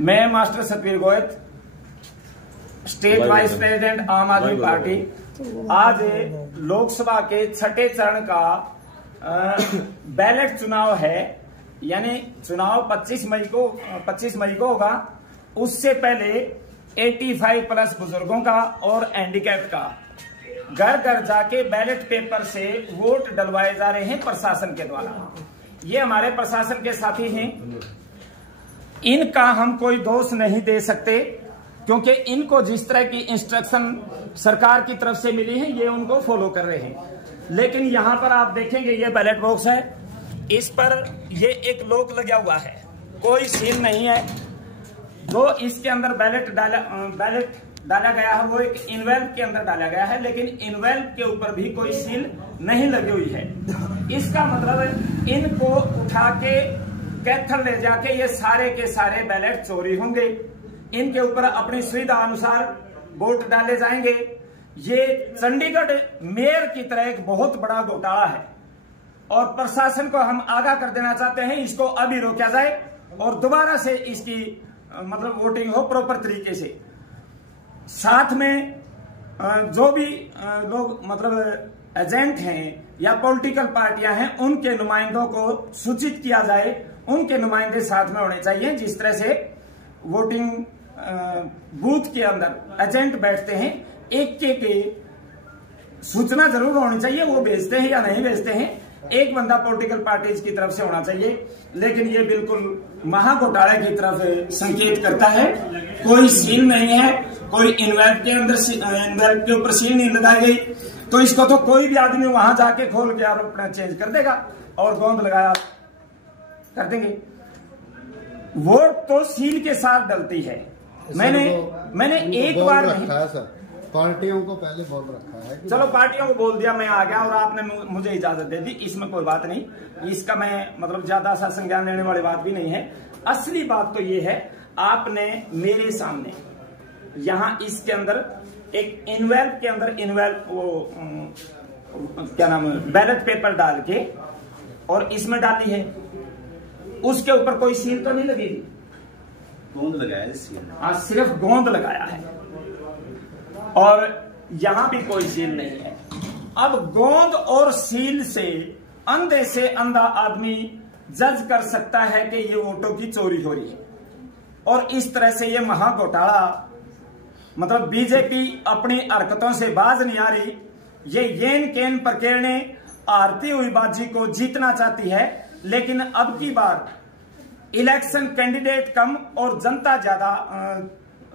मैं master Satveer Goyat, state vice president Aam Aadmi party. आज लोकसभा के छठे चरण का बैलेट चुनाव है, यानी चुनाव 25 मई को होगा। उससे पहले 85 प्लस बुजुर्गों का और हैंडीकैप का घर घर जाके बैलेट पेपर से वोट डलवाए जा रहे हैं प्रशासन के द्वारा। ये हमारे प्रशासन के साथी हैं, इनका हम कोई दोष नहीं दे सकते, क्योंकि इनको जिस तरह की इंस्ट्रक्शन सरकार की तरफ से मिली है ये उनको फॉलो कर रहे हैं। लेकिन यहाँ पर आप देखेंगे ये बैलेट बॉक्स है, इस पर ये एक लॉक लगा हुआ है, कोई सील नहीं है। जो इसके अंदर बैलेट डाला गया है वो एक इनवेल्व के अंदर डाला गया है, लेकिन इनवेल्व के ऊपर भी कोई सील नहीं लगी हुई है। इसका मतलब इनको उठा के कैथल ले जाके ये सारे के सारे बैलेट चोरी होंगे, इनके ऊपर अपनी सुविधा अनुसार वोट डाले जाएंगे। ये चंडीगढ़ मेयर की तरह एक बहुत बड़ा घोटाला है और प्रशासन को हम आगाह कर देना चाहते हैं, इसको अभी रोका जाए और दोबारा से इसकी मतलब वोटिंग हो प्रॉपर तरीके से। साथ में जो भी लोग मतलब एजेंट हैं या पॉलिटिकल पार्टियां हैं, उनके नुमाइंदों को सूचित किया जाए, उनके नुमाइंदे साथ में होने चाहिए। जिस तरह से वोटिंग बूथ के अंदर एजेंट बैठते हैं, एक के सूचना जरूर होनी चाहिए, वो भेजते हैं या नहीं भेजते हैं, एक बंदा पॉलिटिकल पार्टीज की तरफ से होना चाहिए। लेकिन ये बिल्कुल महाघोटाले की तरफ संकेत करता है। कोई सील नहीं है, कोई इन्वेल्व के अंदर इन्वेल्व के ऊपर सील नहीं लगाई गई, तो इसको तो कोई भी आदमी वहां जाके खोल के और अपना चेंज कर देगा और गोंद लगाया कर देंगे। वोट तो सील के साथ डलती है। मैंने एक बार नहीं, पार्टियों को पहले बोल रखा है। चलो पार्टियों को बोल दिया, मैं आ गया और आपने मुझे इजाजत दे दी, इसमें कोई बात नहीं। इसका मैं मतलब ज्यादा सा संज्ञान लेने वाली बात भी नहीं है। असली बात तो ये है, आपने मेरे सामने यहाँ इसके अंदर एक इनवेल्व के अंदर वो क्या नाम है बैलेट पेपर डाल के और इसमें डाली है, उसके ऊपर कोई सील तो नहीं लगेगी। गोंद लगाया सील, हाँ सिर्फ गोंद लगाया है और यहां भी कोई सील नहीं है। अब गोंद और सील से अंधा आदमी जज कर सकता है कि ये वोटों की चोरी हो रही है। और इस तरह से ये महाघोटाला, मतलब बीजेपी अपनी हरकतों से बाज नहीं आ रही। ये येन केन प्रकेरणे हारती हुई बाजी को जीतना चाहती है, लेकिन अब की बार इलेक्शन कैंडिडेट कम और जनता ज्यादा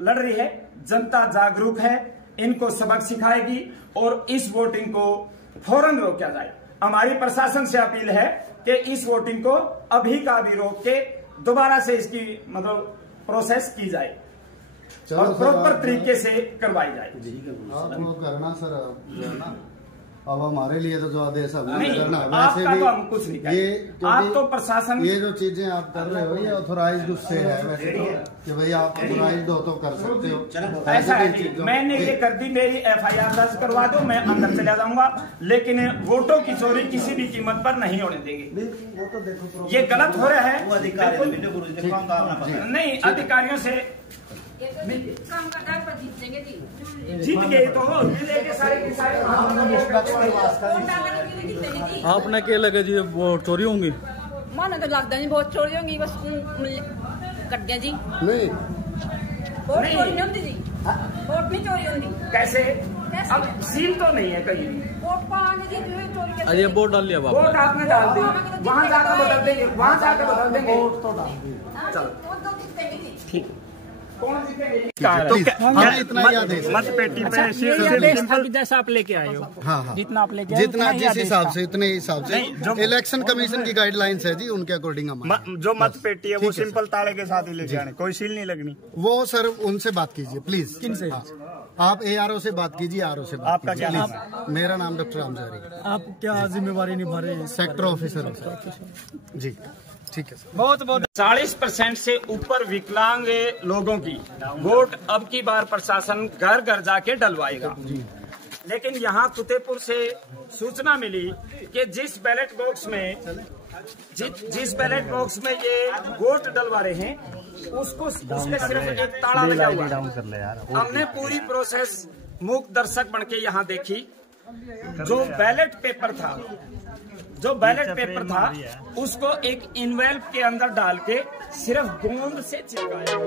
लड़ रही है। जनता जागरूक है, इनको सबक सिखाएगी और इस वोटिंग को फौरन रोका जाए। हमारी प्रशासन से अपील है कि इस वोटिंग को अभी का अभी रोक के दोबारा से इसकी मतलब प्रोसेस की जाए और प्रॉपर तरीके से करवाई जाए। आप वो करना सर, जो है ना, अब हमारे लिए तो जो आदेश है नहीं करना, वैसे भी तो हम कुछ नहीं करें। आप तो प्रशासन, ये जो चीजें आप कर रहे हो ये ऑथोराइज्ड उससे है वैसे तो, कि भाई आप ऑथोराइज्ड हो तो कर सकते हो। ऐसा है, मैंने ये कर दी, मेरी FIR दर्ज करवा दो, मैं अंदर चला जाऊंगा, लेकिन वोटों की चोरी किसी भी कीमत पर नहीं होने देंगे। वो तो देखो ये गलत हो रहा है। नहीं, अधिकारियों से जीत गए तो आपने क्या लगा जी वोट चोरी होंगी? मानो तो लगता नहीं बहुत चोरी होंगी, बस कट गया जी। नहीं वोट चोरी नहीं होती जी, वोट नहीं चोरी होती। कैसे? अब सील तो नहीं है कहीं। वोट पाएंगे जी, चोरी कैसे? अरे वोट डाल लिया, वोट आपने डाल दी, वहाँ जाकर बदल देंगे, वहाँ जाकर बदल देंगे। वोट तो डाल दिए। चलो ठीक, कौन जीतेंगे? तो हमें इतना याद है मत पेटी पे सिंपल जैसा आप लेके आए हो। हाँ, जितना आप लेके जितना जिस हिसाब से उतने हिसाब से इलेक्शन कमीशन की गाइडलाइंस है जी, उनके अकॉर्डिंग हम जो मत पेटी है वो सिंपल ताले के साथ ही लेके आने, कोई सील नहीं लगनी। वो सर उनसे बात कीजिए प्लीज। किनसे? आप ARO से बात कीजिए, RO से बात आपका क्या नाम है? मेरा नाम डॉक्टर रामजारी। आप क्या जिम्मेवारी निभा रहे हैं? सेक्टर ऑफिसर जी। ठीक है सर। बहुत 40% से ऊपर विकलांग लोगों की वोट अब की बार प्रशासन घर घर जाके डलवाएगा। लेकिन यहाँ फतेहपुर से सूचना मिली कि जिस बैलेट बॉक्स में ये वोट डलवा रहे हैं, उसको उसमें सिर्फ एक ताला लगा हुआ है। हमने पूरी प्रोसेस मूक दर्शक बन के यहाँ देखी। जो बैलेट पेपर था उसको एक इनवेल्व के अंदर डाल के सिर्फ गोंद से चिपकाया।